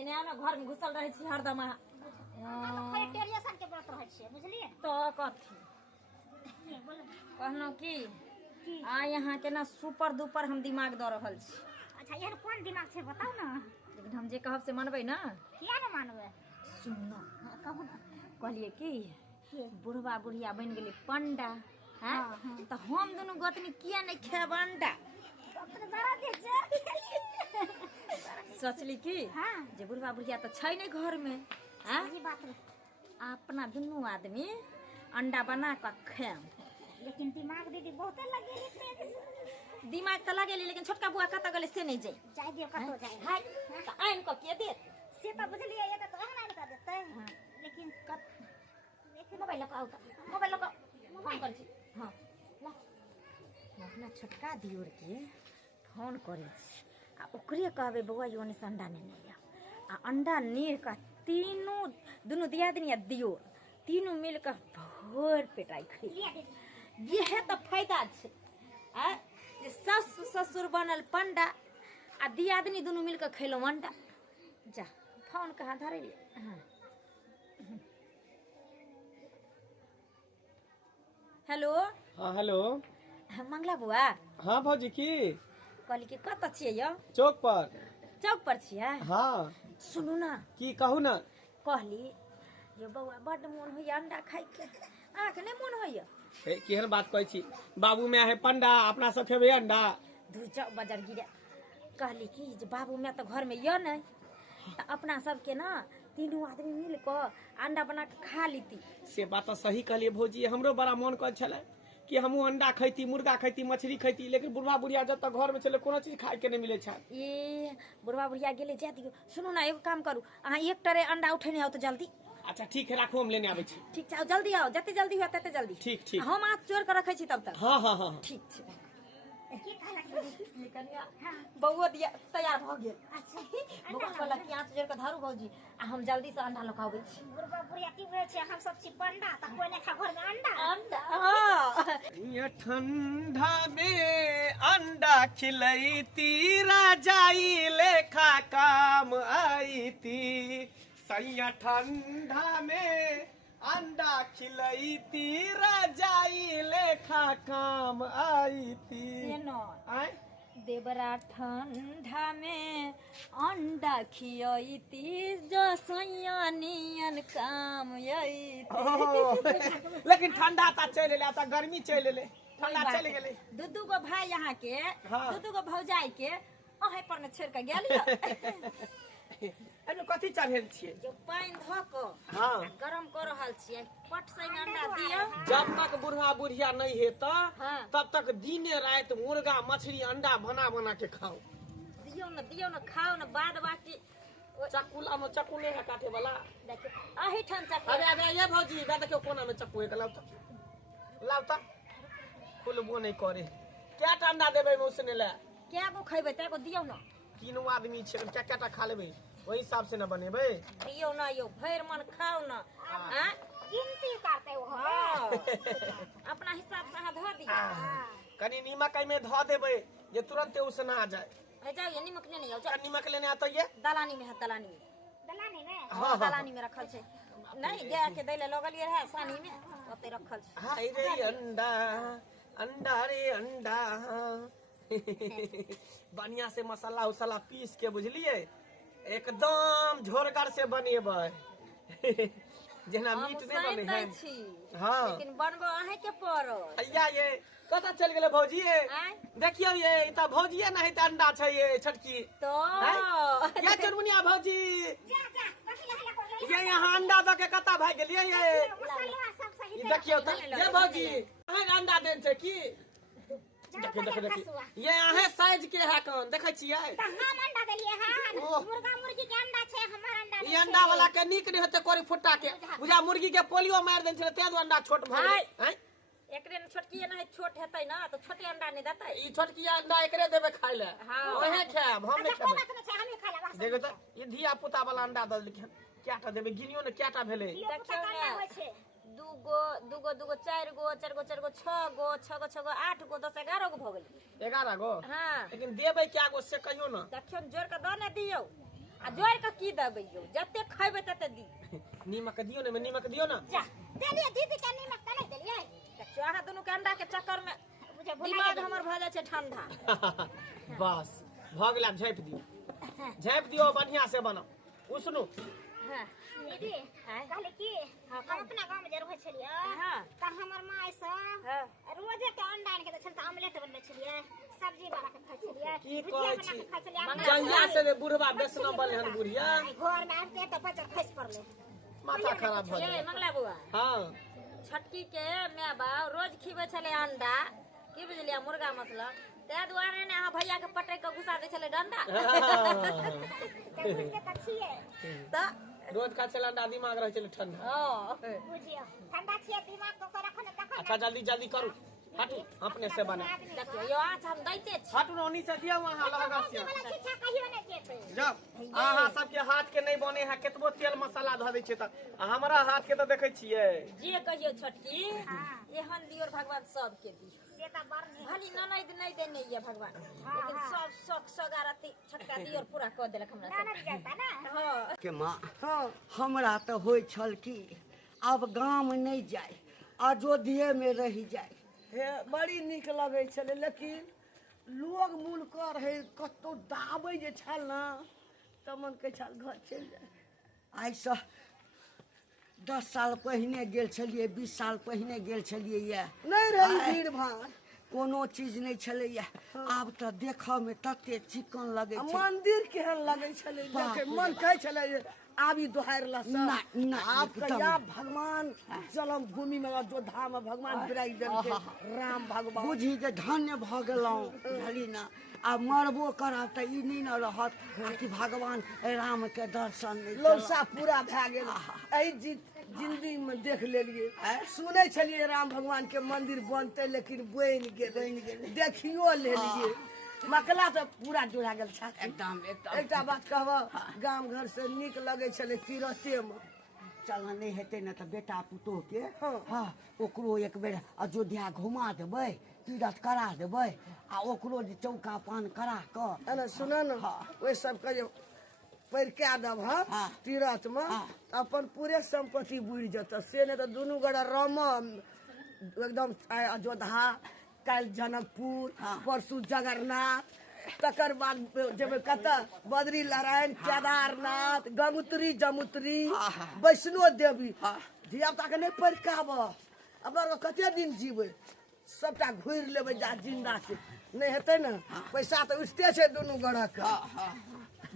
एने आना घर में घुसल रहे छी हरदम टेरियसन के व्रत रहे छी बुझलिए तो कथी कहनो की आ यहाँ के ना सुपर दुपर हम दिमाग दे रहल छी। अच्छा यार कौन दिमाग से बताओ ना। लेकिन हम जे कहब से मानबै ना। किया न मानबै सुन ना कहू ना। कहलिए की बुढ़वा बुढ़िया बन गेली पंडा हैं तो हम दोनों गोतनी किया नहीं खेब अंडा सोचली की जे बुढ़वा बुढ़िया तो छै नहीं घर में हैं बात अपना दोनों आदमी अंडा बना के खाएम। लेकिन दिमाग दीदी बहुते लगे दिमाग तो लगेली लेकिन छोटका बुआ कत गले से नहीं जाय दियो कतो जाय हाय तो आइन को के दे से तो बुझलिए ये तो हम नहीं कर देते लेकिन मोबाइल लगा मोबाइल लगा फोन कर छी। हां ला अपना छोटका दियोर के फोन करे छी आ ओकरे कहबे बउआ योने से अंडा नहीं आ अंडा नीर का तीनों दोनों दियादनी दियोर तीनों मिलकर भोर पेटाई खई। ये है तो फायदा छे आ जे सास ससुर बनल पंडा आ दियादनी दोनों मिलकर खैलो अंडा। जा फोन कहाँ धरे ले। हां हेलो। हाँ हेलो। मंगला बुआ। हाँ भौजी की कहली कि कत छियै यो। चौक पर छियै। हाँ सुनू ना की कहू ना। कहली ये बउआ बड मन होइया अंडा खाइ के आँख नहीं मन होइया। केहन बात कहै छी बाबू में है पंडा अपना सब खेबे अंडा धुर जाओ बाजार गिरा। कहली कि जे बाबू में तो घर में यो नहीं तो अपना सब के ना तीनों आदमी मिल कर अंडा बना के खा लीती। से बात तो सही कहलिए भौजी हमरो बड़ा मन कर छले कि हमहू अंडा खैती मुर्गा खैती मछली खैती लेकिन बुढ़वा बुढ़िया जब तक घर में चले कोनो चीज खाए के नहीं मिले छे। ए बुढ़वा बुढ़िया गेले जा दियो। सुनू ना एगो काम करू अहाँ एक टरे अंडा उठेने आओ तो जल्दी। अच्छा ठीक है राखू हम लेने आबै छी। ठीक छै जल्दी आओ जते जल्दी हुआ तते जल्दी। ठीक ठीक हम आँख चोर के रखे छी तब तक। हाँ हाँ हाँ ठीक छै की कहला बउआ दिया तैयार भ गेल। अच्छा बउआ कहला कि आँख चोर के धारू भौजी आ हम जल्दी से अंडा लकाबै छी। बुढ़वा बुढ़िया की बोले छे हम सब छी पंडा त कोई नहीं खा घर में अंडा अंडा हां ये ठंडा में अंडा खिलैती राजाई लेखा काम आईती सैया ठंडा में अंडा खिलैती राजाई लेखा काम आईती। आय देवरा ठंडा में अंडा खियैती जो सैयानियन काम आईती। लेकिन ठंडा ता चल ले ता गर्मी चल ले ठंडा चल गेले। दू गो भाई यहाँ के दू गो भौजाई के अहे पर ने छेड़ के गेलियो। अरे कथी चढ़ेल छिए जो पानी ध क हां गरम कर रहल छिए पट से अंडा दियो। जब तक बुढ़वा बुढ़िया नहीं हेता तब तक दिने रात मुर्गा मछली अंडा बना बना के खाओ। दियो न खाओ न बाद बाकी चकुला में चक्कू नहीं है काटे वाला देखियो अही ठन चक्कू। अबे ये भौजी बा देखियो कोना में चक्कू है लाउता खुलबो नहीं करे क्या अंडा देबे मौसने ले क्या गो खइबे ते को दियो न। तीनों आदमी छे क्या खा लेबे वही हिसाब से न बनेबे। दियो ना यो भैर मन खाओ न हां गिनती करते हो अपना हिसाब से हां ध दियो। कनी नीमक में ध देबे जे तुरंत उसना आ जाए। ए जाओ ये नीमक नहीं आओ नीमक लेने आता ये दलानी में है दलानी में हां दलानी में रखल छे नहीं दे के दैले लगलिए है सानी में ओते रखल छे। हाय रे अंडा अंडा रे अंडा बढ़िया से मसाला उसाला पीस के बुझलिए एकदम झोरगर से बनेबै जेना मीट नहीं बने है। हाँ लेकिन बनबो अहे के पड़ो अय्या ये कता चल गेले भौजी ये देखियो ये इता भौजीए नहीं त अंडा छै ये छटकी तो ये चुनमुनिया भौजी ये यहाँ अंडा द के कता भाग गेलिए ये देखियो त ये भौजी अहे अंडा देन छै की देखियो ये आहे साइज के है कौन देखै छियै त हम अंडा देलिए हां मुर्गा मुर्गी के अंडा छे हमर अंडा ई अंडा वाला के नीक नहीं होते कोरी फुट्टा के बुझा मुर्गी के पोलियो मार देन छले ते दो अंडा छोट भ गेलै हैं एकरे छोटकी नहीं छोट हेतै ना तो छोटे अंडा नहीं देतै। ई छोटकी अंडा एकरे देबे खाय ले ओहे खाब हम नहीं खाब देखो त ई धिया पुता वाला अंडा द लिखन क्याटा देबे गिनियो ने क्याटा भेले देखियो ना दूगो चार गो 6 गो 8 गो 10 11 गो भ गेल 11 गो हां लेकिन देबे क्या गो से कहियो ना देखियो जोर के द ने दियो आ जोड़ के की देबै यौ जते खैबै तते दी नीमक दियो ना, नीमक दियो ना। जा देलिए दीदी के नीमक त नहीं देलिए अहाँ दुनू के अंडा के चक्कर में मुझे दिमाग हमर भ जाय छै ठंडा बस भ गेला, झाँपि दियो, झाँपि दियो, बढ़िया से बना। उसनु हां दीदी कहले की हम अपना गांव में जे रहै छलिए हां त हमर माय सब हां रोजे के अंडा आनि के दै छल त ऑमलेट बनबै छलिए, सब्जी बना के खाइ छलिए, की भुजिया कहै बना के छी? खाइ छलिए। जहिया से रे बुढ़वा बेसन बनले हन बुढ़िया, घर में आते त बच्चा खस पड़ले माथा खराब भ ये जाए। मंगला बुआ हां छटकी के माय बाप रोज खिबै छले अंडा की बुझलियै मुर्गा मतलब ते दुआरे ने अहाँ भैया के पटै के घुसा दै छले डंडा त बुझके त छिए त रोज का चला अंडा दिमाग रहे चले ठंडा। हां बुझियो ठंडा छिए दिमाग को रखने तखन अच्छा जल्दी जल्दी करू, हटू अपने से बना। देखियो यो आज हम दैते छी हटू ओनी से दिया वहां लगा से वाला खिच्चा कहियो नहीं जेते जब अहाँ सबके हाथ के नहीं बने है, केतबो तेल मसाला धऽ दै छै त हमरा हाथ के त देखै छियै। जे कहियो छटकी एहन दियोर भगवान सबके दी से त बड़ नहीं भली ननद नहीं देने ये भगवान लेकिन सब शौक सगारती छटका दियोर पूरा क देलक हमरा सब नहीं जाता ना हां के माँ हमरा तो होइ छल कि अब गाम नहीं जाए, अयोध्या में रही जाए। हे बड़ी नीक लगै छलै, लेकिन लोग मुनकर है कतौ दाबै जे छल ना त मन कहै छल घर चलि जाए। आइ से 10 साल पहिने गेल छलिए, 20 साल पहिने गेल छलिए ये, नहीं रही भीड़ भाड़, कोनो चीज नहीं छलैया। आब तो देखऽ में तते चिकन लगे आ छै। मंदिर केहन लगै छलै देखे, मन कहै छलै जे आबी दोहार ला सब। नहीं, नहीं, आप एकदम। कहिया भगवान जन्म भूमि में अयोध्या में भगवान बिराज देलकै, राम भगवान। बुझी जे धन्य भ गेलहुँ, बुझली ना। आ मरबो करब त ई नहीं न रहत कि भगवान राम के दर्शन नहीं लौसा पूरा भए गेल, एहि जिंदगी में देख लेलिए। सुनै छलिए राम भगवान के मंदिर बनते लेकिन बनि गेल, देखियो लेलिए। मकला तो पूरा जुड़ा गेल छा। एकदम एकदम एकटा बात कहब, गाम घर से नीक लगै छलै तीरथे में। चल नहीं हेतै न त बेटा पुतोह के हाँ। हाँ ओकरो एक बेर अयोध्या घुमा देबै, तीरथ करा देबै, आ ओकरो जे चौका पान करा कऽ अरे सुन न, ओहि सबके जे परिका दब हाँ। तीरथ में हाँ। अपन पूरे संपत्ति बुढ़ जत, से नहीं तो दुनू गोड़ा राम एकदम अयोध्या, काल्हि जनकपुर, परसू जगन्नाथ, तकर बाद जेबै कतऽ बद्री नारायण, केदारनाथ, गंगोत्री जमुत्री, वैष्णो देवी। धियापुता के नहीं परिकाब, अपना लोग कते दिन जीबै, सबटा घुरि लेबै जा जिंदा छै। नहीं हेतै न, पैसा तो उठते छै दुनू गोड़ा के,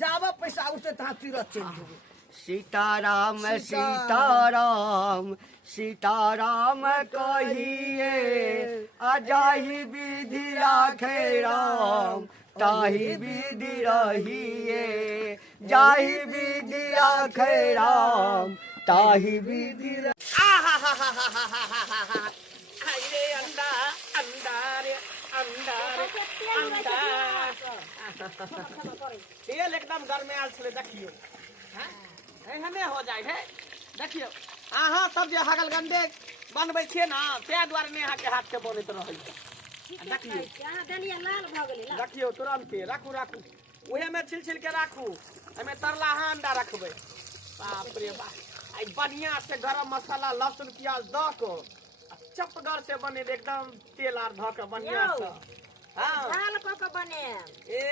जाबऽ पैसा उठतै तहाँ तीरथ चलि जेबै। सीताराम सीताराम सीताराम कहिए, अजाहि विधि राखे राम, ताहि विधि रहिए, जाहि विधि राखे राम, ताहि विधि अरे अंडा अंडा रे अंडा रे अंडा। तेल एकदम गरमायल छलै, देखियो एहने हो जाइ है। देखियो अहाँ सब जे हगल गंडे बनबै छियै ना, ताहि दुआरे ने अहाँके हाथ के बनैत रहै छै। देखियो अहाँ दलिया लाल भ गेलै देखियो तुरंत राखू राखू, उहे में छिल छिल के राखू, एमे तरला अंडा रखबै। बाप रे बाप, आई बढ़िया से गरम मसाला लहसुन प्याज द के चपगर से बने एकदम तेल आर ध के बढ़िया से। हां लाल क के बने ए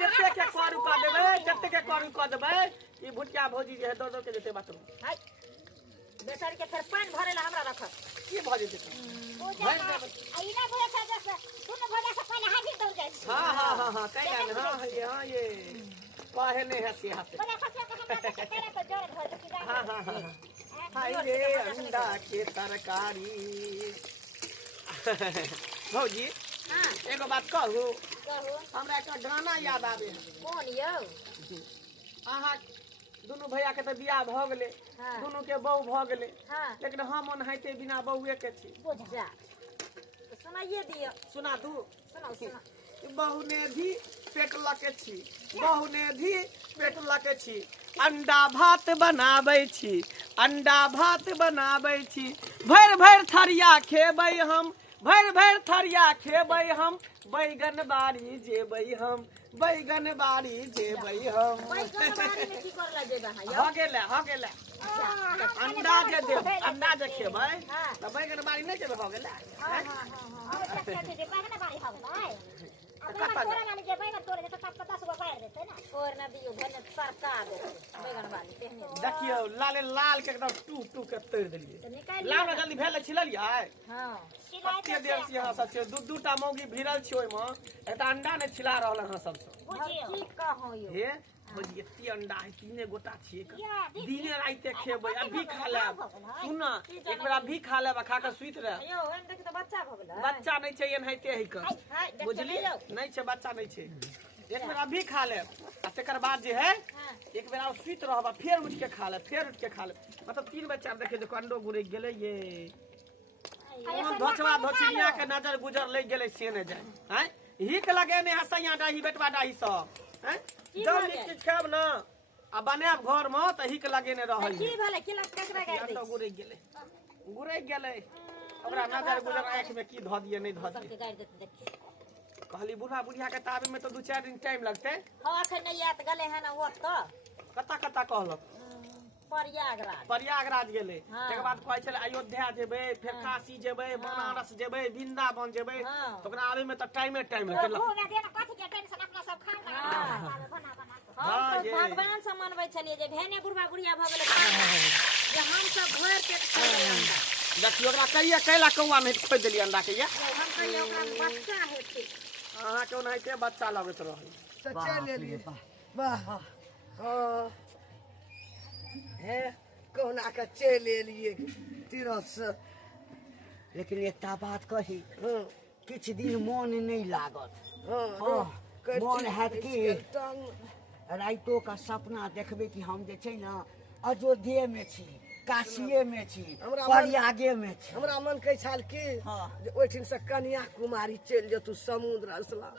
कते के करू क देबै, कते के करू क देबै, ई भुटिया भौजी जे है दो के जेते बाथरूम। हाय बेचारी के फेर पानी भरे ला हमरा रखत की भ जेतै? ओ जगह आइना भरे छ जैसे दुनू भरे से पहले हाथी दौड़ जाइ छै। हां कह गए हां ये काहे नहीं है से हाथ। बोले खसे के हमरा के तेरे को जोर धर के जाए। हां हाय रे अंडा के तरकारी। भौजी हां एगो बात कहू, कहू हमरा एक गाना याद आवे। कोन यौ अहाँ दुनू भैया के तो बियाह भ गेले, हाँ। दुनू के बहू भ गेले, हां लेकिन हम ओनाहिते बिना बहुए के छी। बुझ जा तो सुनाइए दियो, सुना दू, सुनाओ सुना बहू ने भी पेट लके छी, बहू ने भी पेट लके छी, अंडा भात बनाबै छी, अंडा भात बनाबै छी, भरि भरि थरिया खेबै हम, भर भर थरिया खेबै हम बैगन बाड़ी जेबै हम बैगन बाड़ी जेबै हम बैगन बाड़ी में की करला जेबा है हो गेलै अंडा जे देब अंडा जे खेबै त बैगन बाड़ी नहीं जेबै हो गेलै अब क्या दे बैगन बाड़ी हो गई अब तोरा वाली जे बैगन तोड़े तो 50 गो पैर देते ना और ना दियो भने सरकार दे बैगन बाड़ी तेहने देखियो लाले लाल के एकदम टू टू के तोड़ देलिए तो निकाल लाल ना जल्दी भेल छिललियै हां कते देर से यहाँ सब छै दू टा मौगी भिड़ल छै ओइ में एकटा अंडा ने छिला रहल हां सब बुझियो की कहो यो हे बुझी एते अंडा है तीने गोटा छिए दिने राइते खेबै अभी खा लेब सुन ना एक बेर अभी खा लेब खा के सुइत रह यो एन देख तो बच्चा भ गेलै बच्चा नहीं छै एनाहिते है के बुझली नहीं छै बच्चा नहीं छै एक बेर अभी खा लेब आ तकर बाद जे है एक बेर और सुइत रहब फेर उठ के खा लेब फेर उठ के खा लेब मतलब 3 बच्चा देखे देखो अंडो गुरे गेलै ये कौन धोचवा धोचनिया के नजर गुजर लग गेलै से ने जाय हैं हिक लगेने हसैया डाही बेटवा डाही सब हैं जब नीक चीज खाब ना आ बनाब घर में त हिक लगेने रहल की भले की लग ककरा गाड़ दे अंडो गुरे गेलै ओकरा नजर गुजर आँख में की ध दिए नहीं ध दिए सबके गाड़ देते देख कहली बूढ़ा बुढ़िया के ताबे में तो 2-4 दिन टाइम लगते हां अखन नहीं आत गले है ना वो तो कता कहलक प्रयागराज गेले तकर बाद कहै छले अयोध्या जेबै फेर काशी जेबै बनारस जेबै वृंदावन जेबै तो ओकरा आवे में त टाइम लगल घूमे देना कथि के टेंशन अपना सब खा ना बना हम तो भगवान से मनबै छलिए जे भेने बुढ़वा बुढ़िया भ गेलै जे हम सब भर के खाए अंडा देखियो ओकरा कहिया कैला कौआ में खोइ देली अंडा के या हम कहिए ओकरा बच्चा हेतै अहाँ के ओनाहिते बच्चा लगैत रहल सच्चा ले लिए वाह है कोना का चले लिए तीरस लेकिन एकटा बात कही किछ दिन मन नहीं लागत मन हैत कि राइतो का सपना देखबे कि हम जे छै ना अयोध्या में छी काशीए में छी प्रयागे में छी हमरा मन कह छाल कि जे ओठिन से कन्याकुमारी चल जतु समुद्र असला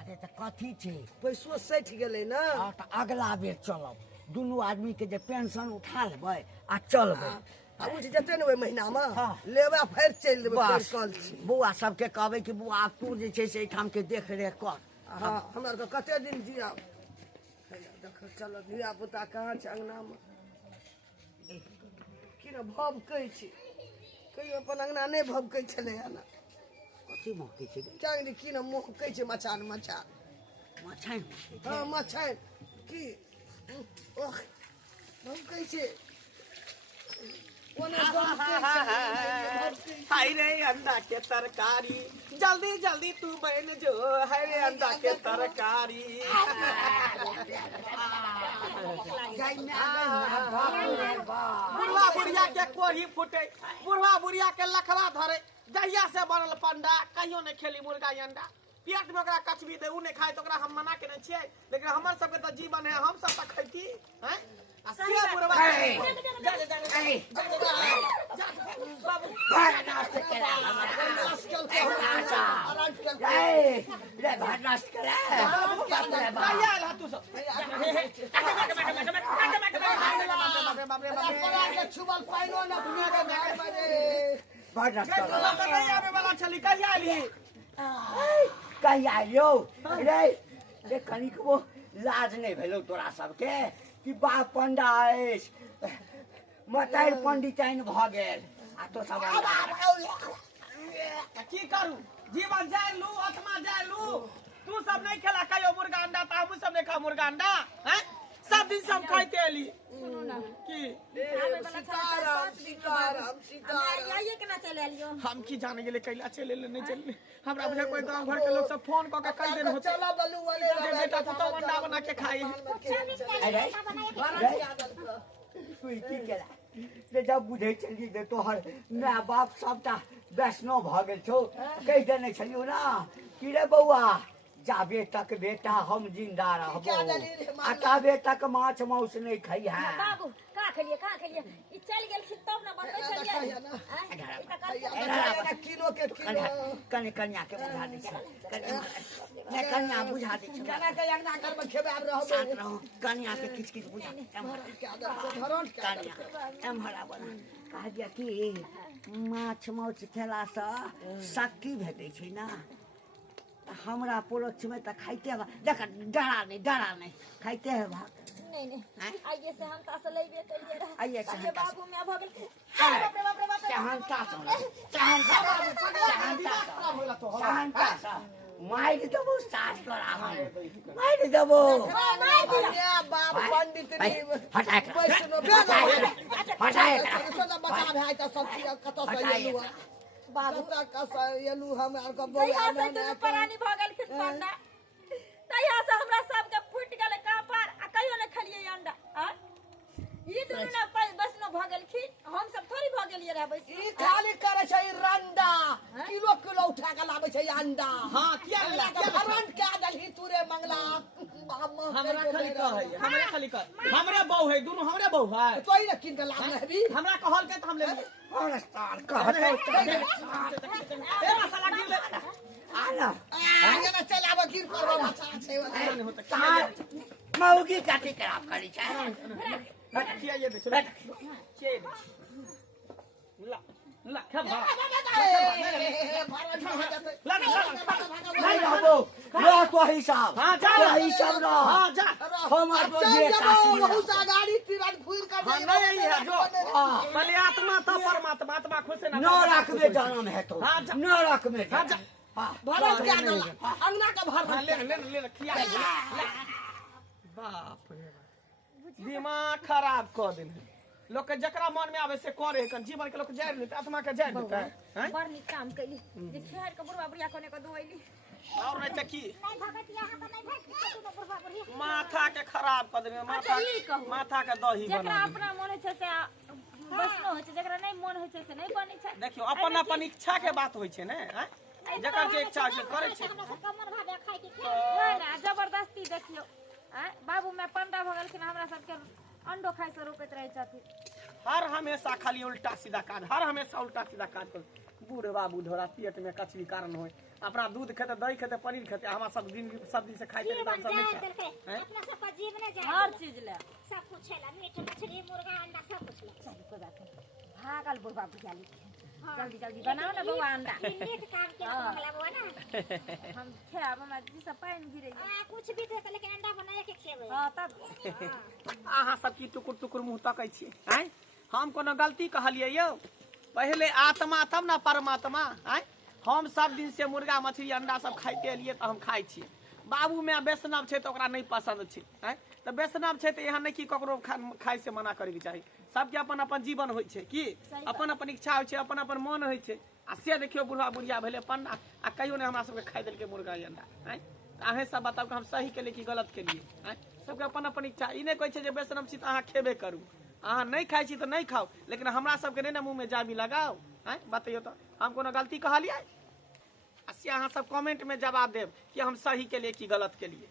अरे त कथी छै पैसो सैठ गेलै ना त अगला बेर चलब दुनू आदमी के जे पेंशन उठा लेबै आ चलबै आ उठ जते ने ओइ महीना में लेबा फेर चल देबै फेर कल छी बौआ सबके कहबै कि बौआ तू जे छै से एठाम के देख रेख कर हां हमरा तो कते दिन जिया देख चलो धिया पुता कहाँ छै अंगना में कि न भभकै छी कहियो अपन अंगना नहीं भभकै छलै ना कथी महकै छै क्या कि न महकै छै मचान मछाइन हाँ मचान की ओह भभकै छै ओने हाय रे अंडा के तरकारी जल्दी जल्दी तू बन जो हाय रे अंडा के तरकारी बुढ़वा बुढ़िया के कोढ़ी फूटे बुढ़वा बुढ़िया के लखवा धरे जहिया से बनल पंडा कहियो नहीं खेली मुर्गा अंडा पेट में ओकरा कचबी दे उ नहीं खाए तो ओकरा हम मना के नहीं छियै लेकिन हमर सबके तो जीवन है हम सब तक खैती हैं बुढ़वा कहिया आइयो रे कनिक वो लाज नहीं भेलो तोरा सबके कि बाप पंडा अछि मतार पंडिताइन भ गेल आ तो सब की करू जीवन जाय लू आत्मा जाय लू तू सब नहीं खेला कहियो मुर्गा अंडा त हम सब नहीं खा मुर्गा अंडा हैं सब दिन सब खाइते एली सुनो ना की सीताराम आइए केना चले लियो हम की जाने गेले कैला चले ले नहीं चले हमरा बुझे कोई गांव घर के लोग सब फोन क के कह देन होते चला बलू वाले जे बेटा पुतो अंडा बना के खाई तू की केला से जब बुझे चली जे तोहर माय बाप सबटा वैष्णव भ गेल छौ कह देने छलियो ना कि रे बौआ जाबे तक बेटा हम जिंदा रहबो आ ताबे तक माछ मांस नहीं खाई है बाबू का कहाँ खेलिए ई चल गेल तब ना बनबै छलिए ई त कर किलो के किलो कने कन्या के बुझा दै छै ने कन्या बुझा दै छै केना के अंगना घर में खेबे आब रहबे साथ रहो कन्या के किछ किछ बुझा धरण कन्या एम्हर आबऽ कह दिया कि माछ माछ खेलासँ शक्ति भेटै छै ना हमरा पड़ोस में त खाइते बा देख डरा नहीं खाइते है भात नहीं आइए से हम तास लेबे करिए रहा आइए से ये बाबू में भ गेल सहनता माइर देबो सास तोरा माइर देबो बाप पंडित हटाए वैष्णव हटाए बचा भाई त सब चीज कत से एलु बाबू का एलु हम का तहिया से दुनू प्राणी भ गेल पंडा तहिया से हमरा सब के फुट गेल कापर आ कहियो न खलिए अंडा ई दुनू ना बस न भ गेल खी हम सब थोड़ी भ गेलिए रे बस ई खाली करे छै रंडा किलो किलो उठा के लाबे छै अंडा हां किया रंड के दलही तुरे मंगला हमरा खाली कह है हमरा बहू है दोनों हमरे बहू है तोई न किन के लाभ हेबी हमरा कहल के त हम ले लिए और स्टार कहत ए मसाला गिर ले आला ये न चल आब गिर करबा बच्चा छै नहीं होता कहाँ मौगी काटी खराब करी छै किया ये दे चलो किया ये ला ला खा भा नहीं रहबो रह तो हिसाब हां जा हिसाब रह हां जा हम आज जे काशी बहुत सा गाड़ी तिरन घुर कर हां नहीं है जो भले आत्मा तो परमात्मा आत्मा खुश है ना न रखबे जन्म है तो हाँ, जा। न रखबे हां जा भरत के दल अंगना का भर ले किया बाप रे दिमाग खराब कर दिन लोग के जकरा मन में आवे से करे कन जीवन के लोग जाय लेते आत्मा के जाय देता है हैं बड़ नीक काम कैली जे खेर के बुढ़वा बुढ़िया कोने के दुआइली और नहीं त की नहीं भगतिया हम नहीं भाग तू तो बुढ़वा बुढ़िया माथा के खराब कर दिन अच्छा, ई कहू। माथा के दही जेकरा बना दे अपना मन छै से वैष्णव होइ छै जेकरा नहीं मन होइ छै से नहीं बनै छै देखियो अपन अपन इच्छा के बात होय छै ने हैं जकर जे इच्छा छै करे छै हमरा सब कमर भागे खाइ के ना ना जबरदस्ती देखियो बाबू में पंडा भ गेलखिन हमरा सबके अंडो खाइ से रोकैत रहै छथिन हर हमेशा खाली उल्टा सीधा काज हर हमेशा उल्टा सीधा काज कर बूढ़ बाबू ढोरा पेट में कचरी कारण होय अपना दूध खेते दही खेते पनीर खेते हमरा सब दिन से खाइते जीवन सब नहीं जान खाए देलकै हैं? अपना सब का जीवन जान हर चीज ले सब कुछ है मीट मछली मुर्गा अंडा सब कुछ ले चल कोई बात नहीं भागल बुढ़वा बुढ़िया लिखे जल्दी जल्दी बनाओ ना बउआ अंडा नीट काम के मंगला बुआ ना हम खेब हमरा जी सब पानी गिरे कुछ भी दे लेकिन अंडा बनाए के खेबै हां तब अहाँ सब की टुकुर टुकुर मुंह तकै छी हैं हम कोनो गलती कहलिए यौ पहले आत्मा तब ना परमात्मा हैं हम सब दिन से मुर्गा मछली अंडा सब खाइते एलिए त हम खाइ छी बाबू में वैष्णव छै त ओकरा नहीं पसंद छै हैं त वैष्णव छै त यहाँ नहीं कि ककरो खाइ से मना करे के चाही सबके अपन अपन जीवन होइ छै की अपन अपन इच्छा होइ छै अपन अपन मन होइ छै आ से देखियो बुढ़ा बुढ़िया भेले पंडा आ कहियो ने हमरा सबके खाइ देलके मुर्गा अंडा हैं अहें सब बताओ कि हम सही केलिए कि गलत केलिए हैं सबके अपन अपन इच्छा ई नहीं कहै छै जे वैष्णव छी त अहाँ खेबे करू अहाँ नहीं खाइ छी त नहीं खाओ लेकिन हमरा सबके नहीं ना मुंह में जाबी लगाओ हैं बतैयो तो हम कोनो गलती कहलिए आ से अहाँ सब कमेंट में जवाब देब कि हम सही केलिए कि गलत केलिए।